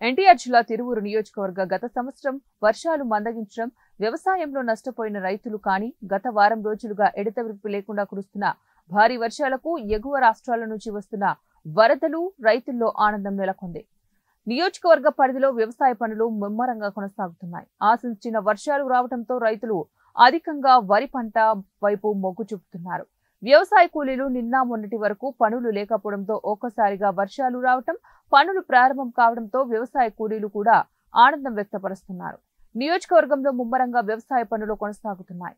ఎన్టీఆర్ జిల్లా తిరువూరు నియోజకవర్గ గత సంవత్సరం వర్షాలు మందగించడం, వ్యవసాయంలో నష్టపోయిన రైతులు కానీ గత వారం రోజులుగా ఎడతెరిపి లేకుండా కురుస్తున్న భారీ వర్షాలకు ఎగువ రాష్ట్రాల నుంచి వస్తున్న వరదలు రైతుల్లో ఆనందం నెలకొంది. నియోజకవర్గ పరిధిలో వ్యవసాయ పనులు ముమ్మరంగా కొనసాగుతున్నాయి. ఆశించిన వర్షాలు రావడంతో రైతులు అధికంగా వరి పంట వైపు మొగ్గు చూపుతున్నారు. వ్యవసాయ కూలీలు నిన్న మొన్నటి వరకు పనులు లేకపోవడంతో ఒక్కసారిగా వర్షాలు రావటం, పనులు ప్రారంభం కావడంతో వ్యవసాయ కూలీలు కూడా ఆనందం వ్యక్తపరుస్తున్నారు. నియోజకవర్గంలో ముమ్మరంగా వ్యవసాయ పనులు కొనసాగుతున్నాయి.